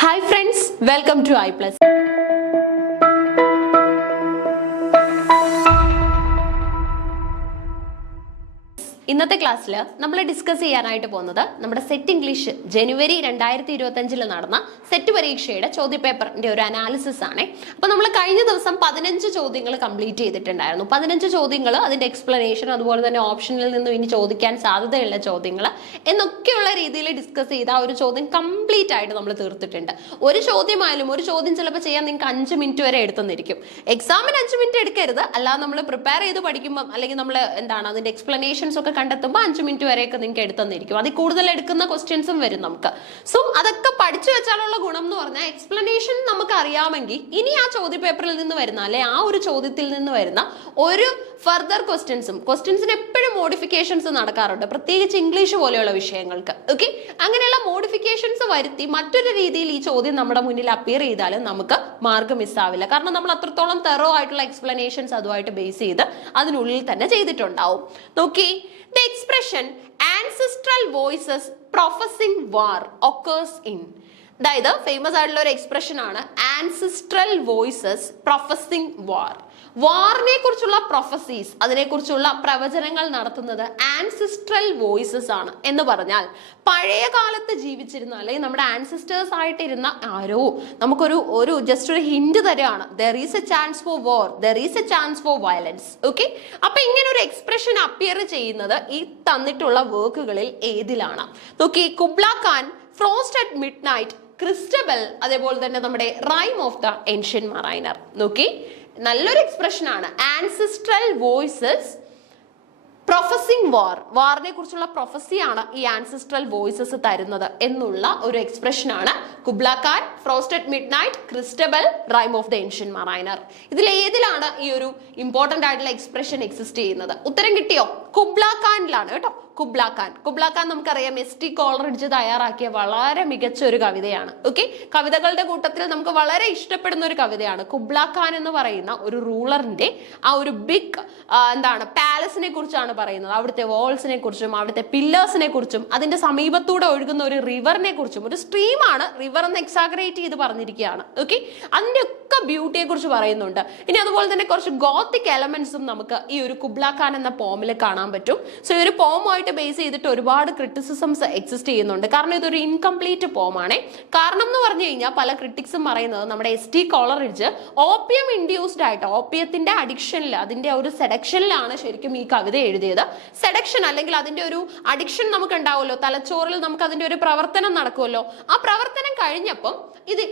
Hi friends, welcome to iPlus. ഇന്നത്തെ ക്ലാസ്സിൽ നമ്മൾ ഡിസ്കസ് ചെയ്യാനായിട്ട് പോകുന്നത് നമ്മുടെ സെറ്റ് ഇംഗ്ലീഷ് ജനുവരി 2025 നടന്ന സെറ്റ് പരീക്ഷയുടെ ചോദ്യപേപ്പറിന്റെ ഒരു അനാലിസിസ് ആണ്. അപ്പോൾ നമ്മൾ കഴിഞ്ഞ ദിവസം 15 ചോദ്യങ്ങൾ കംപ്ലീറ്റ് ചെയ്തിട്ടുണ്ടായിരുന്നു. 15 ചോദ്യങ്ങൾ, അതിന്റെ എക്സ്പ്ലനേഷൻ, അതുപോലെ തന്നെ ഓപ്ഷനിൽ നിന്നും ഇനി ചോദിക്കാൻ സാധ്യതയുള്ള ചോദ്യങ്ങൾ എന്നൊക്കെയുള്ള രീതിയിൽ ഡിസ്കസ് ചെയ്ത ഒരു ചോദ്യം കംപ്ലീറ്റ് ആയിട്ട് നമ്മൾ തീർത്തിട്ടുണ്ട്. ഒരു ചോദ്യമായാലും ഒരു ചോദ്യം ചിലപ്പോൾ ചെയ്യാൻ നിങ്ങൾക്ക് 5 മിനിറ്റ് വരെ എടുത്തെന്നിരിക്കും. എക്സാമിന് 5 മിനിറ്റ് എടുക്കരുത്, അല്ലാതെ നമ്മൾ പ്രിപ്പയർ ചെയ്ത് പഠിക്കുമ്പോൾ അല്ലെങ്കിൽ നമ്മൾ അതിന്റെ എക്സ്പ്ലനേഷൻസ് ഒക്കെ കണ്ടെത്തുമ്പോൾ 5 മിനിറ്റ് വരെയൊക്കെ നിങ്ങൾക്ക് എടുത്തെന്നിരിക്കും. അതിൽ കൂടുതൽ എടുക്കുന്ന ക്വസ്റ്റ്യൻസും വരും നമുക്ക്. സോ അതൊക്കെ പഠിച്ചു വെച്ചാലുള്ള ഗുണം എന്ന് പറഞ്ഞാൽ എക്സ്പ്ലനേഷൻ നമുക്ക് അറിയാമെങ്കിൽ ഇനി ആ ചോദ്യ പേപ്പറിൽ നിന്ന് വരുന്ന അല്ലെ ആ ഒരു ചോദ്യത്തിൽ നിന്ന് വരുന്ന ഒരു ഫർദർ ക്വസ്റ്റ്യൻസിന് എപ്പോഴും മോഡിഫിക്കേഷൻസ് നടക്കാറുണ്ട്, പ്രത്യേകിച്ച് ഇംഗ്ലീഷ് പോലെയുള്ള വിഷയങ്ങൾക്ക്. ഓക്കെ, അങ്ങനെയുള്ള മോഡിഫിക്കേഷൻസ് വരുത്തി മറ്റൊരു രീതിയിൽ ഈ ചോദ്യം നമ്മുടെ മുന്നിൽ അപ്പിയർ ചെയ്താലും നമുക്ക് മാർക്ക് മിസ്സാവില്ല. കാരണം നമ്മൾ അത്രത്തോളം തെറോ ആയിട്ടുള്ള എക്സ്പ്ലനേഷൻസ് അതുമായിട്ട് ബേസ് ചെയ്ത് അതിനുള്ളിൽ തന്നെ ചെയ്തിട്ടുണ്ടാവും. നോക്കി, the expression ancestral voices professing war occurs in, അതായത് ഫേമസ് ആയിട്ടുള്ള ഒരു എക്സ്പ്രഷൻ ആണ് ആൻസിസ്ട്രൽ വോയിസസ് പ്രൊഫസിംഗ് വാർ. വാറിനെ കുറിച്ചുള്ള പ്രൊഫസീസ്, അതിനെക്കുറിച്ചുള്ള പ്രവചനങ്ങൾ നടത്തുന്നത് ആൻസിസ്ട്രൽ വോയിസസ് ആണ്. എന്ന് പറഞ്ഞാൽ പഴയ കാലത്ത് ജീവിച്ചിരുന്ന അല്ലെങ്കിൽ നമ്മുടെ ആൻസിസ്റ്റേഴ്സ് ആയിട്ടിരുന്ന ആരോ നമുക്കൊരു ജസ്റ്റ് ഒരു ഹിന്റ് തരാണ്. There is a chance for war, there is a chance for violence. Okay, അപ്പൊ ഇങ്ങനെ ഒരു എക്സ്പ്രഷൻ അപ്പിയർ ചെയ്യുന്നത് ഈ തന്നിട്ടുള്ള വർക്കുകളിൽ ഏതിലാണ്? നോക്കി, Kubla Khan, frost at midnight, Christabel, അതേപോലെ തന്നെ നമ്മുടെ rime of the ancient mariner. നോക്കി, നല്ലൊരു എക്സ്പ്രഷൻ ആണ്. ആൻസിസ്ട്രൽ വോയിസസ് പ്രൊഫസിംഗ് വാർ, വാറിനെ കുറിച്ചുള്ള പ്രൊഫസിയാണ് ഈ ആൻസിസ്ട്രൽ വോയിസസ് തരുന്നത് എന്നുള്ള ഒരു എക്സ്പ്രഷൻ ആണ് Kubla Khan, frost at midnight, Christabel, rime of the ancient mariner. ഇതിൽ ഏതിലാണ് ഈ ഒരു ഇമ്പോർട്ടന്റ് ആയിട്ടുള്ള എക്സ്പ്രഷൻ എക്സിസ്റ്റ് ചെയ്യുന്നത്? ഉത്തരം കിട്ടിയോ? കുബ്ല ഖാനിലാണ് കേട്ടോ. കുബ്ല ഖാൻ നമുക്കറിയാം ST കോളറിഡ്ജ് തയ്യാറാക്കിയ വളരെ മികച്ച ഒരു കവിതയാണ്. ഓക്കെ, കവിതകളുടെ കൂട്ടത്തിൽ നമുക്ക് വളരെ ഇഷ്ടപ്പെടുന്ന ഒരു കവിതയാണ്. കുബ്ല ഖാൻ എന്ന് പറയുന്ന ഒരു റൂളറിന്റെ ആ ഒരു ബിഗ് പാലസിനെ കുറിച്ചാണ് പറയുന്നത്. അവിടുത്തെ വാൾസിനെ കുറിച്ചും അവിടുത്തെ പില്ലേഴ്സിനെ കുറിച്ചും അതിന്റെ സമീപത്തൂടെ ഒഴുകുന്ന ഒരു റിവറിനെ കുറിച്ചും, ഒരു സ്ട്രീമാണ് റിവർ എന്ന് എക്സാഗ്രേറ്റ് ചെയ്ത് പറഞ്ഞിരിക്കുകയാണ്. ഓക്കെ, അതിന്റെ ഒക്കെ ബ്യൂട്ടിയെ കുറിച്ച് പറയുന്നുണ്ട്. ഇനി അതുപോലെ തന്നെ കുറച്ച് ഗോത്തിക് എലമെന്റ്സും നമുക്ക് ഈ ഒരു കുബ്ല ഖാൻ എന്ന പോമിൽ കാണാൻ പറ്റും. സോ ഈ ഒരു പോമുമായിട്ട് ബേസ് ചെയ്തിട്ട് ഒരുപാട് ക്രിറ്റിസിസംസ് എക്സിസ്റ്റ് ചെയ്യുന്നുണ്ട്. കാരണം ഇതൊരു ഇൻകംപ്ലീറ്റ് പോമാണ്. കാരണം എന്ന് പറഞ്ഞു കഴിഞ്ഞാൽ പല ക്രിറ്റിക്സും പറയുന്നത് നമ്മുടെ ST കോളറിഡ്ജ് ഓപ്പിയം ഇൻഡ്യൂസ്ഡ് ആയിട്ട്, ഓപ്പിയത്തിന്റെ അഡിക്ഷനിൽ, അതിന്റെ ഒരു സെഡക്ഷനിലാണ് ശരിക്കും ഈ കവിത എഴുതിയത്. സെഡക്ഷൻ അല്ലെങ്കിൽ അതിന്റെ ഒരു അഡിക്ഷൻ നമുക്ക് ഉണ്ടാവുമല്ലോ, തലച്ചോറിൽ നമുക്ക് അതിന്റെ ഒരു പ്രവർത്തനം നടക്കുമല്ലോ. ആ പ്രവർത്തനം കഴിഞ്ഞപ്പം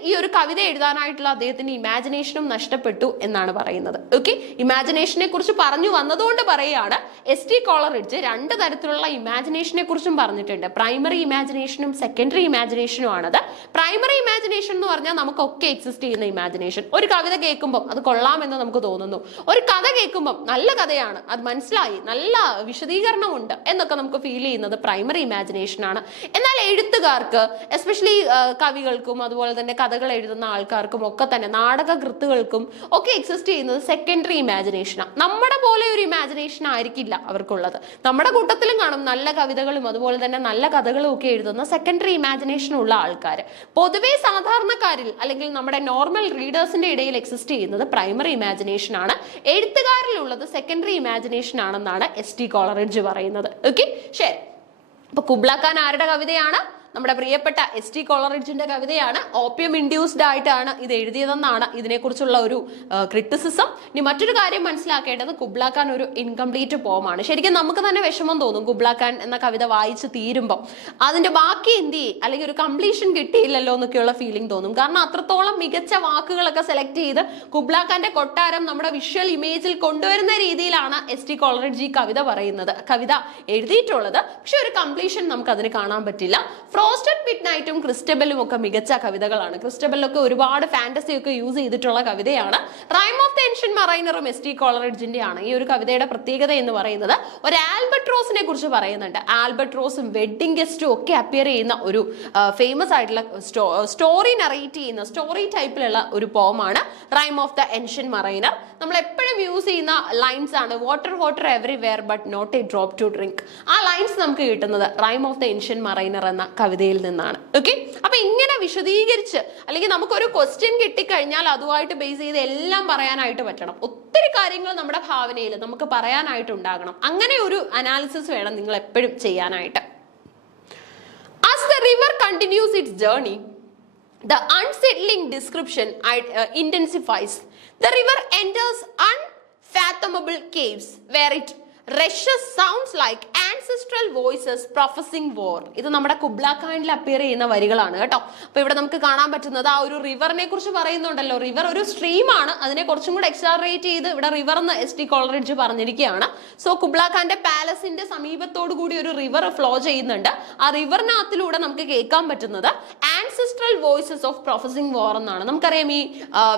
ഈ ഒരു കവിത എഴുതാനായിട്ടുള്ള അദ്ദേഹത്തിന്റെ ഇമാജിനേഷനും നഷ്ടപ്പെട്ടു എന്നാണ് പറയുന്നത്. ഓക്കെ, ഇമാജിനേഷനെ കുറിച്ച് പറഞ്ഞു വന്നതുകൊണ്ട് പറയുകയാണ് ST കോളറിഡ്ജ് 2 തരത്തിലുള്ള ഇമാജിനേഷനെ കുറിച്ചും പറഞ്ഞിട്ടുണ്ട്. പ്രൈമറി ഇമാജിനേഷനും സെക്കൻഡറി ഇമാജിനേഷനും ആണത്. പ്രൈമറി ഇമാജിനേഷൻ എന്ന് പറഞ്ഞാൽ നമുക്കൊക്കെ എക്സിസ്റ്റ് ചെയ്യുന്ന ഇമാജിനേഷൻ. ഒരു കവിത കേൾക്കുമ്പോൾ അത് കൊള്ളാമെന്ന് നമുക്ക് തോന്നുന്നു, ഒരു കഥ കേൾക്കുമ്പോൾ നല്ല കഥയാണ്, അത് മനസ്സിലായി, നല്ല വിശദീകരണമുണ്ട് എന്നൊക്കെ നമുക്ക് ഫീൽ ചെയ്യുന്നത് പ്രൈമറി ഇമാജിനേഷൻ ആണ്. എന്നാൽ എഴുത്തുകാർക്ക്, എസ്പെഷ്യലി കവികൾക്കും അതുപോലെ തന്നെ കഥകൾ എഴുതുന്ന ആൾക്കാർക്കും ഒക്കെ തന്നെ നാടകകൃത്തുക്കൾക്കും ഒക്കെ എക്സിസ്റ്റ് ചെയ്യുന്നത് സെക്കൻഡറി ഇമാജിനേഷനാണ്. നമ്മുടെ പോലെ ഒരു ഇമാജിനേഷൻ ആയിരിക്കില്ല അവർക്കുള്ളത്. നമ്മുടെ കൂട്ടത്തിലും കാണും നല്ല കവിതകളും അതുപോലെ തന്നെ നല്ല കഥകളും ഒക്കെ എഴുതുന്ന സെക്കൻഡറി ഇമാജിനേഷൻ ഉള്ള ആൾക്കാർ. പൊതുവെ സാധാരണക്കാരിൽ അല്ലെങ്കിൽ നമ്മുടെ നോർമൽ റീഡേഴ്സിന്റെ ഇടയിൽ എക്സിസ്റ്റ് ചെയ്യുന്നത് പ്രൈമറി ഇമാജിനേഷൻ ആണ്. എഴുത്തുകാരിലുള്ളത് സെക്കൻഡറി ഇമാജിനേഷൻ ആണെന്നാണ് ST കോളറിഡ്ജ് പറയുന്നത്. ഓക്കെ, ശരി. അപ്പൊ കുബ്ല ഖാൻ ആരുടെ കവിതയാണ്? നമ്മുടെ പ്രിയപ്പെട്ട ST കോളറിഡ്ജിന്റെ കവിതയാണ്. ഓപ്പിയം ഇൻഡ്യൂസ്ഡ് ആയിട്ടാണ് ഇത് എഴുതിയതെന്നാണ് ഇതിനെക്കുറിച്ചുള്ള ഒരു ക്രിറ്റിസിസം. ഇനി മറ്റൊരു കാര്യം മനസ്സിലാക്കേണ്ടത്, കുബ്ല ഖാൻ ഒരു ഇൻകംപ്ലീറ്റ് പോമാണ്. ശരിക്കും നമുക്ക് തന്നെ വിഷമം തോന്നും കുബ്ല ഖാൻ എന്ന കവിത വായിച്ച് തീരുമ്പോൾ അതിന്റെ ബാക്കി എന്ത് ചെയ്യും, അല്ലെങ്കിൽ ഒരു കംപ്ലീഷൻ കിട്ടിയില്ലല്ലോ എന്നൊക്കെയുള്ള ഫീലിംഗ് തോന്നും. കാരണം അത്രത്തോളം മികച്ച വാക്കുകളൊക്കെ സെലക്ട് ചെയ്ത് കുബ്ല ഖാന്റെ കൊട്ടാരം നമ്മുടെ വിഷ്വൽ ഇമേജിൽ കൊണ്ടുവരുന്ന രീതിയിലാണ് ST കോളറിഡ്ജ് ഈ കവിത എഴുതിയിട്ടുള്ളത്. പക്ഷെ ഒരു കംപ്ലീഷൻ നമുക്ക് അതിന് കാണാൻ പറ്റില്ല. ഫ്രോസ്റ്റ് അറ്റ് മിഡ് നൈറ്റും ക്രിസ്റ്റബലും ഒക്കെ മികച്ച കവിതകളാണ്. ക്രിസ്റ്റബലൊക്കെ ഒരുപാട് ഫാന്റസി ഒക്കെ യൂസ് ചെയ്തിട്ടുള്ള കവിതയാണ്. റൈം ഓഫ് ദ ഏൻഷ്യൻ മറൈനറും ST കോളറിഡ്ജിന്റെ ആണ്. ഈ ഒരു കവിതയുടെ പ്രത്യേകത എന്ന് പറയുന്നത് ഒരു ആൽബട്രോസിനെ കുറിച്ച് പറയുന്നുണ്ട്. ആൽബട്രോസും വെഡിങ് ഗസ്റ്റും ഒക്കെ അപ്പിയർ ചെയ്യുന്ന ഒരു ഫേമസ് ആയിട്ടുള്ള സ്റ്റോറി നറേറ്റ് ചെയ്യുന്ന സ്റ്റോറി ടൈപ്പിലുള്ള ഒരു പോമാണ് rime of the ancient mariner. നമ്മൾ എപ്പോഴും യൂസ് ചെയ്യുന്ന ലൈൻസ് ആണ് water everywhere but not a drop to drink. ആ ലൈൻസ് നമുക്ക് കിട്ടുന്നത് rime of the ancient mariner എന്ന കവിത കവിതയിൽ നിന്നാണ്. ഓക്കെ, അപ്പൊ ഇങ്ങനെ വിശദീകരിച്ച് അല്ലെങ്കിൽ നമുക്കൊരു ക്വസ്റ്റ്യൻ കിട്ടിക്കഴിഞ്ഞാൽ അതുമായിട്ട് ബേസ് ചെയ്ത് എല്ലാം പറയാനായിട്ട് പറ്റണം. ഒത്തിരി കാര്യങ്ങൾ നമ്മുടെ ഭാവനയിൽ നമുക്ക് പറയാനായിട്ടുണ്ടാകണം. അങ്ങനെ ഒരു അനാലിസിസ് വേണം നിങ്ങൾ എപ്പോഴും ചെയ്യാനായിട്ട്. As the river continues its journey, the unsettling description intensifies. The river enters unfathomable caves where it rushes sounds like ancestral voices professing war. ഇത് നമ്മുടെ കുബ്ലാ ഖാനിൽ അപ്പിയർ ചെയ്യുന്ന വരികളാണ് കേട്ടോ. അപ്പൊ ഇവിടെ നമുക്ക് കാണാൻ പറ്റുന്നത് ആ ഒരു റിവറിനെ കുറിച്ച് പറയുന്നുണ്ടല്ലോ. റിവർ ഒരു സ്ട്രീമാണ്, അതിനെ കുറച്ചും കൂടെ എക്സാറേറ്റ് ചെയ്ത് ഇവിടെ റിവർ എന്ന് എസ്.ടി. കോളറിഡ്ജ് പറഞ്ഞിരിക്കുകയാണ്. സോ കുബ്ലാ ഖാന്റെ പാലസിന്റെ സമീപത്തോടു കൂടി ഒരു റിവർ ഫ്ലോ ചെയ്യുന്നുണ്ട്. ആ റിവറിനകത്തിലൂടെ നമുക്ക് കേൾക്കാൻ പറ്റുന്നത് ആൻസിസ്ട്രൽ വോയിസസ് ഓഫ് പ്രൊഫസിംഗ് വാർ എന്നാണ്. നമുക്കറിയാം ഈ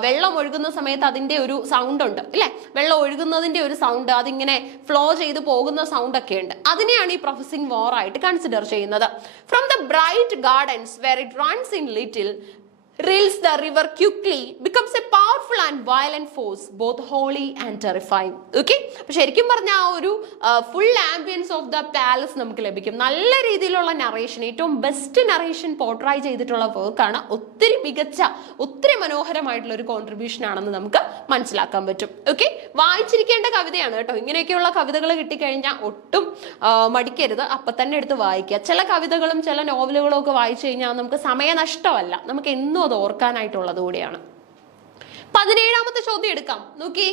വെള്ളം ഒഴുകുന്ന സമയത്ത് അതിന്റെ ഒരു സൗണ്ട് ഉണ്ട് അല്ലെ, വെള്ളം ഒഴുകുന്നതിന്റെ ഒരു സൗണ്ട്, അതിങ്ങനെ ഫ്ലോ ചെയ്ത് പോകുന്ന സൗണ്ട് ഒക്കെ ഉണ്ട്. അതിനെയാണ് ഈ പ്രൊഫസിംഗ് വാർ ആയിട്ട് കൺസിഡർ ചെയ്യുന്നത്. From the bright gardens where it runs in little reels the river quickly becomes a powerful and violent force, both holy and terrifying. Okay, അപ്പൊ ശരിക്കും പറഞ്ഞ ആ ഒരു full ambience of the palace നമുക്ക് ലഭിക്കും. നല്ല രീതിയിലുള്ള നറേഷൻ, ഏറ്റവും ബെസ്റ്റ് നറേഷൻ പോർട്രൈ ചെയ്തിട്ടുള്ള വർക്കാണ്. ഒത്തിരി മികച്ച, ഒത്തിരി മനോഹരമായിട്ടുള്ള ഒരു കോൺട്രിബ്യൂഷൻ ആണെന്ന് നമുക്ക് മനസ്സിലാക്കാൻ പറ്റും. ഓക്കെ, വായിച്ചിരിക്കേണ്ട കവിതയാണ് കേട്ടോ. ഇങ്ങനെയൊക്കെയുള്ള കവിതകൾ കിട്ടിക്കഴിഞ്ഞാൽ ഒട്ടും മടിക്കരുത്, അപ്പൊ തന്നെ എടുത്ത് വായിക്കുക. ചില കവിതകളും ചില നോവലുകളും ഒക്കെ വായിച്ചു കഴിഞ്ഞാൽ നമുക്ക് സമയനഷ്ടമല്ല, നമുക്ക് എന്നും അത് ഓർക്കാനായിട്ടുള്ളത് കൂടിയാണ്. 17ാമത്തെ ചോദ്യം എടുക്കാം. നോക്കി,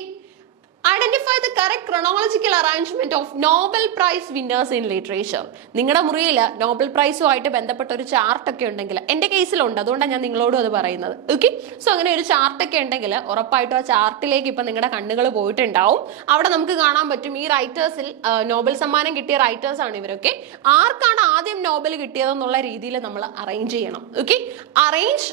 identify the correct chronological arrangement of Nobel prize winners in literature. നിങ്ങളുടെ മുറിയിൽ നോബൽ പ്രൈസുമായിട്ട് ബന്ധപ്പെട്ട ഒരു ചാർട്ട് ഒക്കെ ഉണ്ടെങ്കിൽ, എന്റെ കേസിലുണ്ട്, അതുകൊണ്ടാണ് ഞാൻ നിങ്ങളോടും അത് പറയുന്നത്. ഓക്കെ, സോ അങ്ങനെ ഒരു ചാർട്ട് ഒക്കെ ഉണ്ടെങ്കിൽ ഉറപ്പായിട്ടും ആ ചാർട്ടിലേക്ക് ഇപ്പൊ നിങ്ങളുടെ കണ്ണുകൾ പോയിട്ടുണ്ടാവും. അവിടെ നമുക്ക് കാണാൻ പറ്റും ഈ റൈറ്റേഴ്സിൽ നോബൽ സമ്മാനം കിട്ടിയ റൈറ്റേഴ്സ് ആണ് ഇവരൊക്കെ. ആർക്കാണ് ആദ്യം നോബൽ കിട്ടിയതെന്നുള്ള രീതിയിൽ നമ്മൾ അറേഞ്ച് ചെയ്യണം. Okay, arrange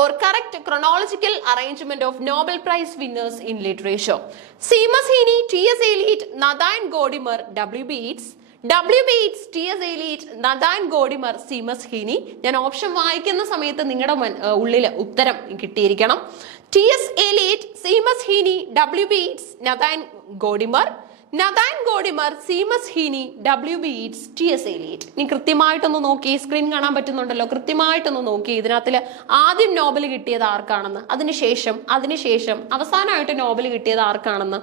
or correct chronological arrangement of Nobel Prize winners in literature. Seamus Heaney, T.S. Eliot, Nathan Godimer, W.B. Yeats. W.B. Yeats, T.S. Eliot, Nathan Godimer, Seamus Heaney. ഞാൻ option വായിക്കുന്ന സമയത്ത് നിങ്ങളുടെ ഉള്ളിൽ ഉത്തരം കിട്ടിയിരിക്കണം. T.S. Eliot, Seamus Heaney, W.B. Yeats, Nathan Godimer. Nathan Gordimer, Seamus Heaney, W.B. Yeats, T.S. Eliot. നീ കൃത്യമായിട്ടൊന്ന് നോക്കി, screen കാണാൻ പറ്റുന്നുണ്ടല്ലോ, കൃത്യമായിട്ടൊന്ന് നോക്കി ഇതിനകത്തിൽ ആദ്യം നോബൽ കിട്ടിയത് ആർക്കാണെന്ന്, അതിനുശേഷം അവസാനമായിട്ട് നോബൽ കിട്ടിയത് ആർക്കാണെന്ന്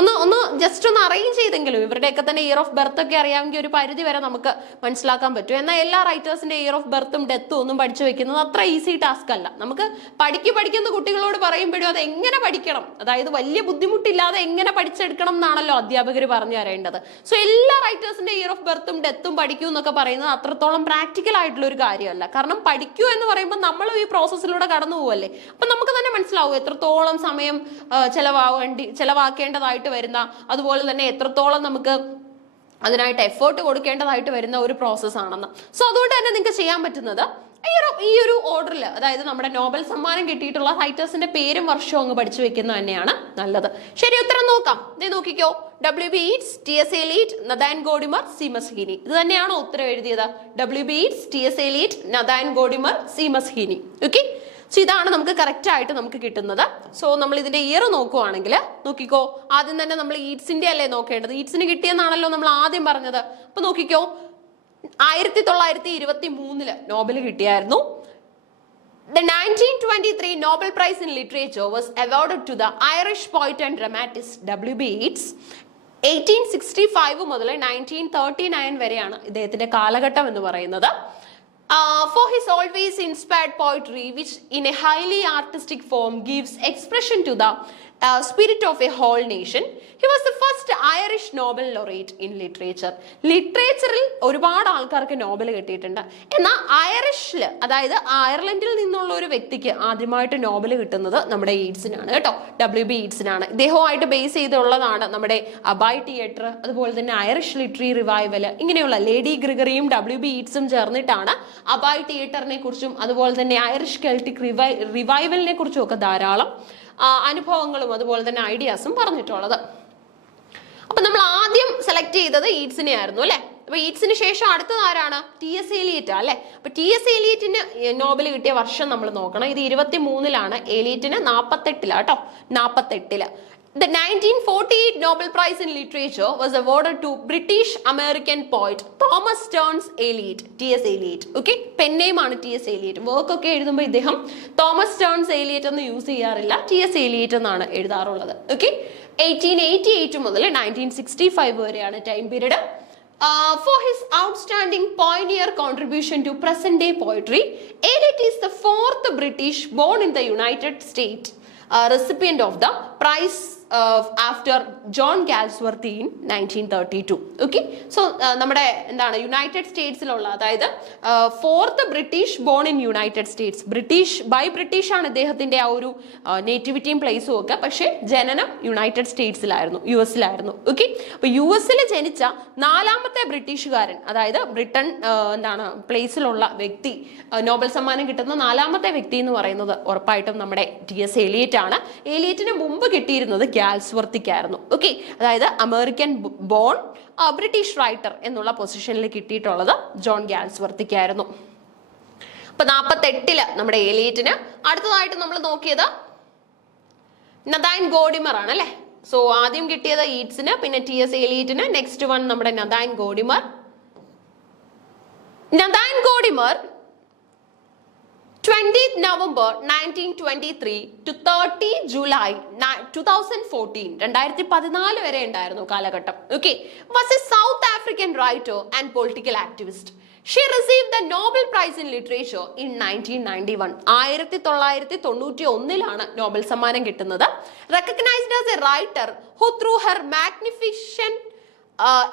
ഒന്ന് ജസ്റ്റ് ഒന്ന് അറേഞ്ച് ചെയ്തെങ്കിലും ഇവരുടെയൊക്കെ തന്നെ ഇയർ ഓഫ് ബർത്ത് ഒക്കെ അറിയാമെങ്കിൽ ഒരു പരിധി വരെ നമുക്ക് മനസ്സിലാക്കാൻ പറ്റും. എന്നാൽ എല്ലാ റൈറ്റേഴ്സിന്റെ ഇയർ ഓഫ് ബർത്തും ഡെത്തും ഒന്നും പഠിച്ചു വെക്കുന്നത് അത്ര ഈസി ടാസ്ക് അല്ല. നമുക്ക് പഠിക്കുന്ന കുട്ടികളോട് പറയുമ്പോഴും അത് എങ്ങനെ പഠിക്കണം, അതായത് വലിയ ബുദ്ധിമുട്ടില്ലാതെ എങ്ങനെ പഠിച്ചെടുക്കണം എന്നാണല്ലോ അധ്യാപകർ പറഞ്ഞു തരേണ്ടത്. സോ എല്ലാ റൈറ്റേഴ്സിന്റെ ഇയർ ഓഫ് ബർത്തും ഡെത്തും പഠിക്കൂ എന്നൊക്കെ പറയുന്നത് അത്രത്തോളം പ്രാക്ടിക്കൽ ആയിട്ടുള്ള ഒരു കാര്യമല്ല. കാരണം പഠിക്കൂ എന്ന് പറയുമ്പോൾ നമ്മൾ ഈ പ്രോസസ്സിലൂടെ കടന്നു പോവല്ലേ. അപ്പൊ നമുക്ക് തന്നെ മനസ്സിലാവും എത്രത്തോളം സമയം ചെലവാക്കേണ്ടതായിട്ട് വരുന്ന, അതുപോലെ തന്നെ എത്രത്തോളം നമുക്ക് അതിനായിട്ട് എഫേർട്ട് കൊടുക്കേണ്ടതായിട്ട് വരുന്ന ഒരു പ്രോസസ് ആണെന്ന്. സോ അതുകൊണ്ട് തന്നെ നിങ്ങൾക്ക് ചെയ്യാൻ പറ്റുന്നത് ഈ ഒരു ഓർഡറിൽ, അതായത് നമ്മുടെ നോബൽ സമ്മാനം കിട്ടിയിട്ടുള്ള റൈറ്റേഴ്സിന്റെ പേരും വർഷവും അങ്ങ് പഠിച്ചു വെക്കുന്നത് തന്നെയാണ് നല്ലത്. ശരി, ഉത്തരം നോക്കാം. നോക്കിക്കോ, W.B. Yeats, T.S. Eliot, Nathan Godimer, Seamus Heaney. ഇത് തന്നെയാണോ ഉത്തരം എഴുതിയത്? W.B. Yeats, T.S. Eliot, Nathan Godimer, Seamus Heaney. Okay, so ഇതാണ് നമുക്ക് കറക്റ്റ് ആയിട്ട് നമുക്ക് കിട്ടുന്നത്. സോ നമ്മൾ ഇതിന്റെ ഇയർ നോക്കുവാണെങ്കിൽ നോക്കിക്കോ, ആദ്യം തന്നെ നമ്മൾ ഈറ്റ്സിന്റെ അല്ലേ നോക്കേണ്ടത്. ഈറ്റ്സിന് കിട്ടിയെന്നാണല്ലോ നമ്മൾ ആദ്യം പറഞ്ഞത്. അപ്പൊ നോക്കിക്കോ, 1923 നോബൽ കിട്ടിയായിരുന്നു. The 1923 Nobel Prize in Literature was awarded to the Irish poet and dramatist W.B. Yeats. 1865 മുതൽ 1939 വരെയാണ് ഇദ്ദേഹത്തിന്റെ കാലഘട്ടം എന്ന് പറയുന്നത്. For his always inspired poetry, which in a highly artistic form gives expression to the spirit of a whole nation, he was the first Irish Nobel laureate in literature. ലിറ്ററേച്ചറിൽ ഒരുപാട് ആൾക്കാർക്ക് Nobel കിട്ടിയിട്ടുണ്ട്. എന്നാൽ ഐറിഷിൽ, അതായത് അയർലൻഡിൽ നിന്നുള്ള ഒരു വ്യക്തിക്ക് ആദ്യമായിട്ട് നോബൽ കിട്ടുന്നത് നമ്മുടെ ഈറ്റ്സിനാണ് കേട്ടോ, W.B. Yeatsനാണ്. ഇദ്ദേഹവുമായിട്ട് ബേസ് ചെയ്തുള്ളതാണ് നമ്മുടെ അബായ് തിയേറ്റർ, അതുപോലെ തന്നെ ഐറിഷ് ലിറ്ററി റിവൈവൽ, ഇങ്ങനെയുള്ള ലേഡി ഗ്രിഗറിയും W.B. Yeatsഉം ചേർന്നിട്ടാണ് അബായ് തിയേറ്ററിനെ കുറിച്ചും അതുപോലെ തന്നെ ഐറിഷ് കെൽറ്റിക് റിവൈവലിനെ കുറിച്ചും ഒക്കെ ധാരാളം അനുഭവങ്ങളും അതുപോലെ തന്നെ ഐഡിയാസും പറഞ്ഞിട്ടുള്ളത്. അപ്പൊ നമ്മൾ ആദ്യം സെലക്ട് ചെയ്തത് ഈറ്റ്സിനെ ആയിരുന്നു അല്ലെ. അപ്പൊ ഈറ്റ്സിന് ശേഷം അടുത്തത് ആരാണ്? T.S. Eliot അല്ലെ. അപ്പൊ T.S. Eliotന് നോബൽ കിട്ടിയ വർഷം നമ്മൾ നോക്കണം. ഇത് 23-ലാണ്, എലിയറ്റിന് 48-ലാ കേട്ടോ, 48-ല്. The 1948 Nobel Prize in Literature was awarded to British American poet Thomas Stearns Eliot, T.S. Eliot. Okay, pen name ആണ് T.S. Eliot. വർക്ക് ഒക്കെ എഴുതുമ്പോൾ ഇദ്ദേഹം തോമസ് സ്റ്റേൺസ് എലിയറ്റ് എന്ന് യൂസ് ചെയ്യാറില്ല, T.S. Eliot എന്നാണ് എഴുതാറുള്ളത്. ഓക്കെ, 1888 മുതൽ 1965 വരെയാണ് time period. For his outstanding pioneer contribution to present-day poetry, Eliot is the fourth British born in the United States recipient of the prize after John Galsworthy in 1932. Okay, so നമ്മുടെ എന്താണ് United സ്റ്റേറ്റ്സിലുള്ള, അതായത് fourth British born in United States, British ആണ് ഇദ്ദേഹത്തിന്റെ ആ ഒരു നേറ്റിവിറ്റിയും പ്ലേസും ഒക്കെ, പക്ഷേ ജനനം യുണൈറ്റഡ് സ്റ്റേറ്റ്സിലായിരുന്നു, US-ലായിരുന്നു. ഓക്കെ, അപ്പൊ US-ൽ ജനിച്ച നാലാമത്തെ ബ്രിട്ടീഷുകാരൻ, അതായത് ബ്രിട്ടൻ എന്താണ് പ്ലേസിലുള്ള വ്യക്തി, നോബൽ സമ്മാനം കിട്ടുന്ന നാലാമത്തെ വ്യക്തി എന്ന് പറയുന്നത് ഉറപ്പായിട്ടും നമ്മുടെ T.S. Eliot ആണ്. എലിയറ്റിന് മുമ്പ് കിട്ടിയിരുന്നത് ഗാൽസ്വർത്തിക്കായിരുന്നു. ഓക്കെ, അതായത് അമേരിക്കൻ ബോൺ ബ്രിട്ടീഷ് റൈറ്റർ എന്നുള്ള പൊസിഷനിൽ കിട്ടിയിട്ടുള്ളത് ജോൺ ഗാൽസ്വർത്തിക്കായിരുന്നു. അപ്പൊ 48 നമ്മുടെ എലിയറ്റിന്. അടുത്തതായിട്ട് നമ്മൾ നോക്കിയത് നഥാൻ ഗോഡിമർ ആണ് അല്ലെ. സോ ആദ്യം കിട്ടിയത് ഈറ്റ്സിന്, പിന്നെ T.S. Eliotന്, നെക്സ്റ്റ് വൺ നമ്മുടെ Nathan Gordimer. 20th November 1923 to 30 July 2014, 2014 വരെ ഉണ്ടായിരുന്നു കാലഘട്ടം. Okay, was a South African writer and political activist. She received the Nobel Prize in Literature in 1991. 1991 Nobel സമ്മാനം കിട്ടുന്നത്. Recognized as a writer who through her magnificent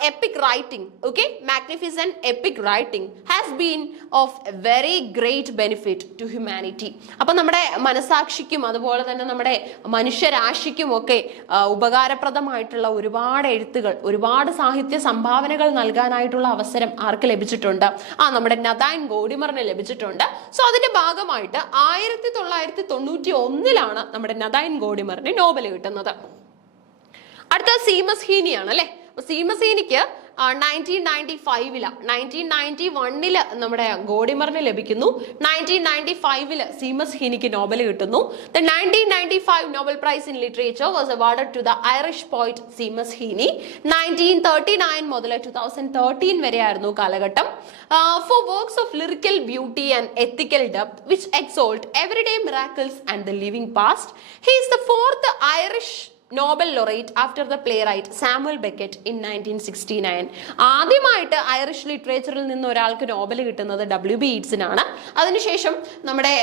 epic writing, okay, magnificent epic writing has been of a very great benefit to humanity. അപ്പൊ നമ്മുടെ മനസാക്ഷിക്കും അതുപോലെ തന്നെ നമ്മുടെ മനുഷ്യരാശിക്കും ഒക്കെ ഉപകാരപ്രദമായിട്ടുള്ള ഒരുപാട് എഴുത്തുകൾ, ഒരുപാട് സാഹിത്യ സംഭാവനകൾ നൽകാനായിട്ടുള്ള അവസരം ആർക്ക് ലഭിച്ചിട്ടുണ്ട്? നമ്മുടെ നഥാൻ ഗോഡിമറിന് ലഭിച്ചിട്ടുണ്ട്. സോ അതിന്റെ ഭാഗമായിട്ട് 1991 നമ്മുടെ നഥാൻ ഗോഡിമറിന് നോബൽ കിട്ടുന്നത്. അടുത്ത സീമസ് ഹീനിയാണ് അല്ലെ. സീമസ് ഹീനിക്ക് 1991 നമ്മുടെ ഗോഡിമറിന് ലഭിക്കുന്നു. 1995 സീമസ് ഹീനിക്ക് നോബൽ കിട്ടുന്നു. The 1995 Nobel Prize in Literature was awarded to the Irish poet Seamus Heaney. 1939 മുതൽ 2013 വരെയായിരുന്നു കാലഘട്ടം. For works of lyrical beauty and ethical depth which exalt everyday miracles and the living past. He is the fourth Irish Nobel laureate after the playwright Samuel Beckett in 1969. ആദ്യമായിട്ട് Irish ലിറ്ററേച്ചറിൽ നിന്ന് ഒരാൾക്ക് Nobel കിട്ടുന്നത് W.B. ഈറ്റ്സിനാണ്. അതിനുശേഷം നമ്മുടെ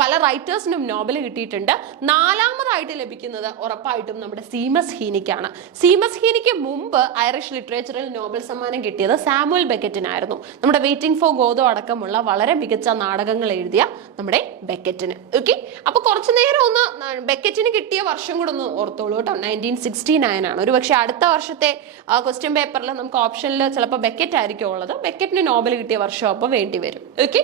പല റൈറ്റേഴ്സിനും Nobel കിട്ടിയിട്ടുണ്ട്. നാലാമതായിട്ട് ലഭിക്കുന്നത് ഉറപ്പായിട്ടും നമ്മുടെ സീമസ് ഹീനിക്കാണ്. സീമസ് ഹീനിക്ക് മുമ്പ് ഐറിഷ് ലിറ്ററേച്ചറിൽ നോബൽ സമ്മാനം കിട്ടിയത് സാമുവൽ ബെക്കറ്റിനായിരുന്നു. നമ്മുടെ വെയിറ്റിംഗ് ഫോർ ഗോദോ അടക്കമുള്ള വളരെ മികച്ച നാടകങ്ങൾ എഴുതിയ നമ്മുടെ ബെക്കറ്റിന്. ഓക്കെ, അപ്പൊ കുറച്ചു നേരം ഒന്ന് ബെക്കറ്റിന് കിട്ടിയ വർഷം കൂടെ ഒന്ന് ഓർത്തോളൂ. 1969 ആണ്. ഒരു പക്ഷെ അടുത്ത വർഷത്തെ ക്വസ്റ്റ്യൻ പേപ്പറിൽ നമുക്ക് ഓപ്ഷനിൽ ചിലപ്പോൾ ബെക്കറ്റ് ആയിരിക്കും ഉള്ളത്. ബെക്കറ്റിന് നോബൽ കിട്ടിയ വർഷം അപ്പോൾ വേണ്ടി വരും. ഓക്കെ,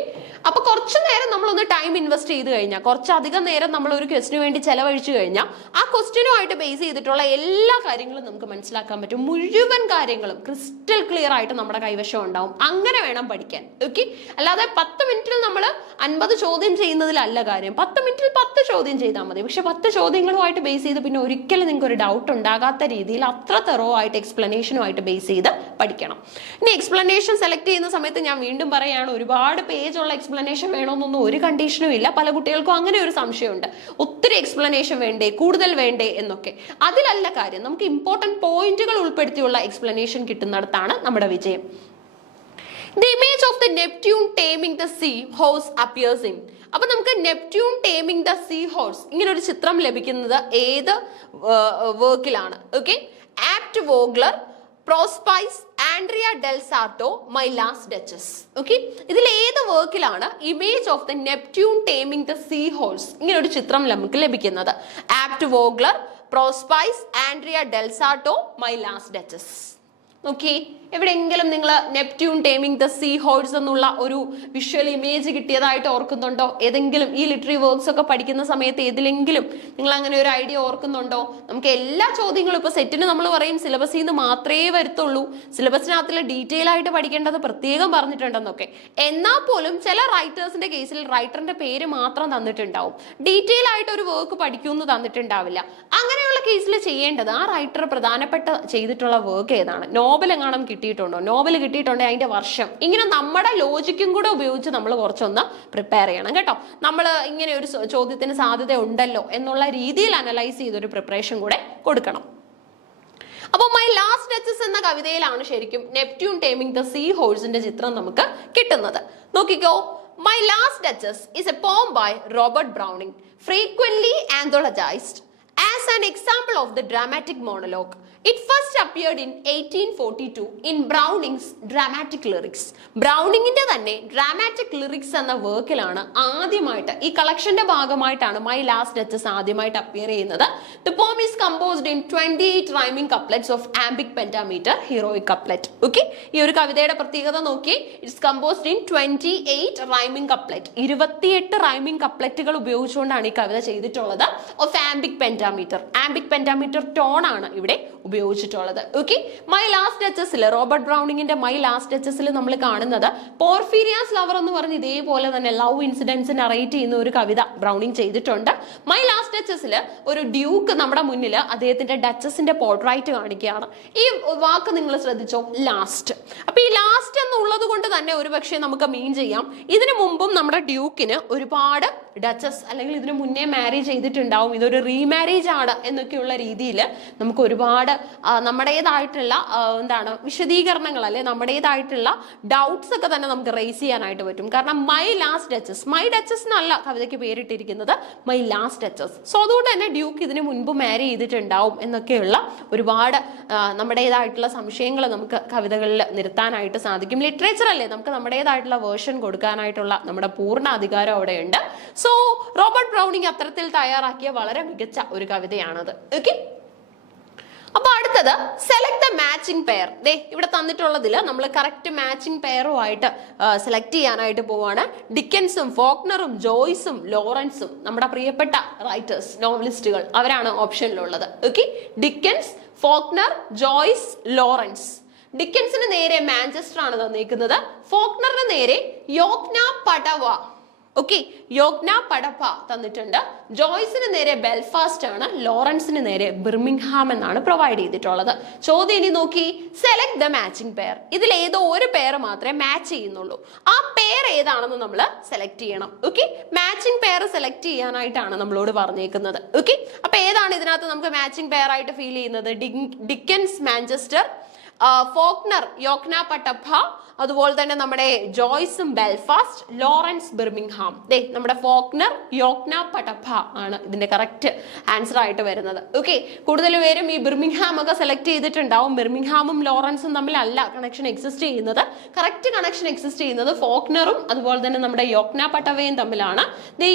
അപ്പൊ കുറച്ചു നേരം നമ്മളൊന്ന് ടൈം ഇൻവെസ്റ്റ് ചെയ്ത് കഴിഞ്ഞാൽ, കുറച്ചധികം നേരം നമ്മൾ ഒരു ക്വസ്റ്റിന് വേണ്ടി ചെലവഴിച്ചു കഴിഞ്ഞാൽ ആ ക്വസ്റ്റിനുമായിട്ട് ബേസ് ചെയ്തിട്ടുള്ള എല്ലാ കാര്യങ്ങളും നമുക്ക് മനസ്സിലാക്കാൻ പറ്റും. മുഴുവൻ കാര്യങ്ങളും ക്രിസ്റ്റൽ ക്ലിയർ ആയിട്ട് നമ്മുടെ കൈവശം ഉണ്ടാവും. അങ്ങനെ വേണം പഠിക്കാൻ. ഓക്കെ, അല്ലാതെ 10 മിനിറ്റിൽ നമ്മൾ 50 ചോദ്യം ചെയ്യുന്നതിലല്ല കാര്യം. 10 മിനിറ്റിൽ 10 ചോദ്യം ചെയ്താൽ മതി. പക്ഷെ 10 ചോദ്യങ്ങളുമായിട്ട് ബേസ് ചെയ്ത് പിന്നെ ഒരിക്കലും നിങ്ങൾക്ക് ഒരു ഡൗട്ട് ഉണ്ടാകാത്ത രീതിയിൽ അത്ര തെറോ ആയിട്ട് എക്സ്പ്ലനേഷനുമായിട്ട് ബേസ് ചെയ്ത് പഠിക്കണം. ഇനി എക്സ്പ്ലനേഷൻ സെലക്ട് ചെയ്യുന്ന സമയത്ത് ഞാൻ വീണ്ടും പറയുകയാണ്, ഒരുപാട് പേജുള്ള എക്സ്പ്ലനേഷൻ വേണമെന്നൊന്നും ഒരു കണ്ടീഷനും ഇല്ല. പല കുട്ടികൾക്കും അങ്ങനെ ഒരു സംശയമുണ്ട്, ഒത്തിരി എക്സ്പ്ലനേഷൻ വേണ്ടേ, കൂടുതൽ വേണ്ടേ എന്നൊക്കെ. അതിലല്ല കാര്യം. നമുക്ക് ഇമ്പോർട്ടന്റ് പോയിന്റുകൾ ഉൾപ്പെടുത്തിയുള്ള എക്സ്പ്ലനേഷൻ കിട്ടുന്നിടത്താണ് നമ്മുടെ വിജയം. The image of the Neptune taming the sea horse appears in. അപ്പൊ നമുക്ക് Neptune taming the sea horse ഇങ്ങനെ ഒരു ചിത്രം ലഭിക്കുന്നത് ഏത് വർക്കിലാണ്? Okay, Abt Vogler, Prospice, Andrea del Sarto, my last duchess. Okay, ഇതിൽ ഏത് വർക്കിലാണ് image of the Neptune taming the sea horse ഇങ്ങനെ ഒരു ചിത്രം നമുക്ക് ലഭിക്കുന്നത്? Abt Vogler, Prospice, Andrea del Sarto, my last duchess. Okay, എവിടെയെങ്കിലും നിങ്ങൾ Neptune taming the sea horse എന്നുള്ള ഒരു വിഷ്വൽ ഇമേജ് കിട്ടിയതായിട്ട് ഓർക്കുന്നുണ്ടോ? ഏതെങ്കിലും ഈ ലിറ്റററി വർക്ക്സ് ഒക്കെ പഠിക്കുന്ന സമയത്ത് ഏതിലെങ്കിലും നിങ്ങൾ അങ്ങനെ ഒരു ഐഡിയ ഓർക്കുന്നുണ്ടോ? നമുക്ക് എല്ലാ ചോദ്യങ്ങളും ഇപ്പൊ സെറ്റിന് നമ്മൾ പറയും സിലബസിൽ നിന്ന് മാത്രമേ വരത്തുള്ളൂ, സിലബസിനകത്തുള്ള ഡീറ്റെയിൽ ആയിട്ട് പഠിക്കേണ്ടത് പ്രത്യേകം പറഞ്ഞിട്ടുണ്ടെന്നൊക്കെ. എന്നാൽ പോലും ചില റൈറ്റേഴ്സിന്റെ കേസിൽ റൈറ്ററിന്റെ പേര് മാത്രം തന്നിട്ടുണ്ടാവും, ഡീറ്റെയിൽ ആയിട്ട് ഒരു വർക്ക് പഠിക്കുമെന്ന് തന്നിട്ടുണ്ടാവില്ല. അങ്ങനെയുള്ള കേസിൽ ചെയ്യേണ്ടത് ആ റൈറ്റർ പ്രധാനപ്പെട്ട ചെയ്തിട്ടുള്ള വർക്ക് ഏതാണ്, നോവൽ എങ്ങാനും കിട്ടിയിട്ടുണ്ടോ, നോവൽ കിട്ടിയിട്ടുണ്ടെങ്കിൽ അതിന്റെ വർഷം, ഇങ്ങനെ നമ്മുടെ ലോജിക്കും കൂടെ ഉപയോഗിച്ച് നമ്മൾ കുറച്ചൊന്ന് പ്രിപ്പയർ ചെയ്യണം കേട്ടോ. നമ്മൾ ഇങ്ങനെ ഒരു ചോദ്യത്തിന് സാധ്യത ഉണ്ടല്ലോ എന്നുള്ള രീതിയിൽ അനലൈസ് ചെയ്തൊരു പ്രിപ്പറേഷൻ കൂടെ കൊടുക്കണം. അപ്പൊ മൈ ലാസ്റ്റ് ഡച്ചസ് എന്ന കവിതയിലാണ് ശരിക്കും നെപ്റ്റ്യൂൺ ടേമിംഗ് ദ സീ ഹോഴ്സിന്റെ ചിത്രം നമുക്ക് കിട്ടുന്നത്. നോക്കിക്കോ, my last duchess is a poem by Robert Browning, frequently anthologized as an example of the dramatic monologue. It first appeared in 1842 in Browning's Dramatic Lyrics. ബ്രൗണിങ്ങിന്റെ തന്നെ dramatic lyrics എന്ന വർക്കിലാണ് ആദ്യമായിട്ട്, ഈ കളക്ഷന്റെ ഭാഗമായിട്ടാണ് my last duchess ആദ്യമായിട്ട് appear ചെയ്യുന്നത്. The poem is composed in 28 rhyming couplets of iambic pentameter heroic couplet. Okay, ഈ ഒരു കവിതയുടെ പ്രത്യേകത നോക്കി, it's composed in 28 rhyming couplet, 28 rhyming കപ്ലറ്റുകൾ ഉപയോഗിച്ചുകൊണ്ടാണ് ഈ കവിത ചെയ്തിട്ടുള്ളത്. ഓഫ് ആംബിക് പെന്റാമീറ്റർ, ആംബിക് പെന്റാമീറ്റർ ടോൺ ആണ് ഇവിടെ ഉപയോഗിച്ചിട്ടുള്ളത്. ഓക്കെ, മൈ ലാസ്റ്റ് ഡച്ചസിൽ, റോബർട്ട് ബ്രൗണിങ്ങിന്റെ മൈ ലാസ്റ്റ് ഡച്ചസിൽ നമ്മൾ കാണുന്നത് പോർഫീരിയാസ് ലവർ എന്ന് പറഞ്ഞ് ഇതേപോലെ തന്നെ ലവ് ഇൻസിഡൻസ് നറേറ്റ് ചെയ്യുന്ന ഒരു കവിത ബ്രൗണിങ് ചെയ്തിട്ടുണ്ട്. മൈ ലാസ്റ്റ് ഡച്ചസിൽ ഒരു ഡ്യൂക്ക് നമ്മുടെ മുന്നിൽ അദ്ദേഹത്തിന്റെ ഡച്ചസിന്റെ പോർട്രൈറ്റ് കാണിക്കുകയാണ്. ഈ വാക്ക് നിങ്ങൾ ശ്രദ്ധിച്ചോ, ലാസ്റ്റ്. അപ്പൊ ഈ ലാസ്റ്റ് എന്നുള്ളത് കൊണ്ട് തന്നെ ഒരുപക്ഷെ നമുക്ക് മീൻ ചെയ്യാം ഇതിനു മുമ്പും നമ്മുടെ ഡ്യൂക്കിന് ഒരുപാട് ഡച്ചസ് അല്ലെങ്കിൽ ഇതിനു മുന്നേ മാരേജ് ചെയ്തിട്ടുണ്ടാവും, ഇതൊരു റീമാരേജ് ആണ് എന്നൊക്കെയുള്ള രീതിയിൽ നമുക്ക് ഒരുപാട് നമ്മുടേതായിട്ടുള്ള വിശദീകരണങ്ങൾ അല്ലെ നമ്മുടേതായിട്ടുള്ള ഡൗട്ട്സ് ഒക്കെ തന്നെ നമുക്ക് റേസ് ചെയ്യാനായിട്ട് പറ്റും. കാരണം my last duchess, my duchess എന്നല്ല കവിതയ്ക്ക് പേരിട്ടിരിക്കുന്നത്, മൈ ലാസ്റ്റ് ഡച്ചസ്. സോ അതുകൊണ്ട് തന്നെ ഡ്യൂക്ക് ഇതിനു മുൻപ് മാരി ചെയ്തിട്ടുണ്ടാവും എന്നൊക്കെയുള്ള ഒരുപാട് നമ്മുടേതായിട്ടുള്ള സംശയങ്ങൾ നമുക്ക് കവിതകളിൽ നിർത്താനായിട്ട് സാധിക്കും. ലിറ്ററേച്ചർ അല്ലേ, നമുക്ക് നമ്മുടേതായിട്ടുള്ള വേർഷൻ കൊടുക്കാനായിട്ടുള്ള നമ്മുടെ പൂർണ്ണ അധികാരം അവിടെയുണ്ട്. സോ റോബർട്ട് ബ്രൗണിങ് അത്തരത്തിൽ തയ്യാറാക്കിയ വളരെ മികച്ച ഒരു കവിതയാണത്. ഓക്കെ, അപ്പൊ അടുത്തത് സെലക്ട് ദ മാച്ചിങ് പെയർ. ദേ ഇവിടെ തന്നിട്ടുള്ളതിൽ നമ്മൾ കറക്റ്റ് മാച്ചിങ് പെയറുമായിട്ട് സെലക്ട് ചെയ്യാനായിട്ട് പോവാണ്. ഡിക്കൻസും ഫോക്നറും ജോയ്സും ലോറൻസും നമ്മുടെ പ്രിയപ്പെട്ട റൈറ്റേഴ്സ്, നോവലിസ്റ്റുകൾ, അവരാണ് ഓപ്ഷനിലുള്ളത്. Okay, Dickens, Faulkner, Joyce, Lawrence. ഡിക്കൻസിന് നേരെ മാഞ്ചസ്റ്റർ ആണ് തന്നിരിക്കുന്നത്, ഫോക്നറിന് നേരെ യോഗ്ന പടവ. ഓക്കെ, യോഗ്ന പടപ്പ തന്നിട്ടുണ്ട്. ജോയ്സിന് നേരെ ബെൽഫാസ്റ്റ് ആണ്, ലോറൻസിന് നേരെ ബിർമിംഗ്ഹാം എന്നാണ് പ്രൊവൈഡ് ചെയ്തിട്ടുള്ളത്. ചോദ്യം ഇനി നോക്കി, സെലക്ട് ദ മാച്ചിങ് പെയർ. ഇതിൽ ഏതോ ഒരു പെയർ മാത്രമേ മാച്ച് ചെയ്യുന്നുള്ളൂ, ആ പെയർ ഏതാണെന്ന് നമ്മൾ സെലക്ട് ചെയ്യണം. ഓക്കെ, മാച്ചിങ് പെയർ സെലക്ട് ചെയ്യാനായിട്ടാണ് നമ്മളോട് പറഞ്ഞേക്കുന്നത്. ഓക്കെ, അപ്പൊ ഏതാണ് ഇതിനകത്ത് നമുക്ക് മാച്ചിങ് പെയർ ആയിട്ട് ഫീൽ ചെയ്യുന്നത്? ഡിക്കൻസ് മാഞ്ചസ്റ്റർ, ഫോക്നർ യോഗ്ന പടപ്പ, അതുപോലെ തന്നെ നമ്മുടെ ജോയ്സും ബെൽഫാസ്റ്റ്, ലോറൻസ് ബിർമിംഗ്ഹാം. ദേ നമ്മുടെ ഫോക്നർ യോഗ്ന പടപ്പ ആണ് ഇതിന്റെ കറക്റ്റ് ആൻസർ ആയിട്ട് വരുന്നത്. ഓക്കെ, കൂടുതൽ പേരും ഈ ബിർമിംഗ്ഹാം ഒക്കെ സെലക്ട് ചെയ്തിട്ടുണ്ടാവും. ബിർമിംഗ്ഹാമും ലോറൻസും തമ്മിലല്ല കണക്ഷൻ എക്സിസ്റ്റ് ചെയ്യുന്നത്, കറക്റ്റ് കണക്ഷൻ എക്സിസ്റ്റ് ചെയ്യുന്നത് ഫോക്നറും അതുപോലെ തന്നെ നമ്മുടെ യോഗ്ന പടവയും തമ്മിലാണ്.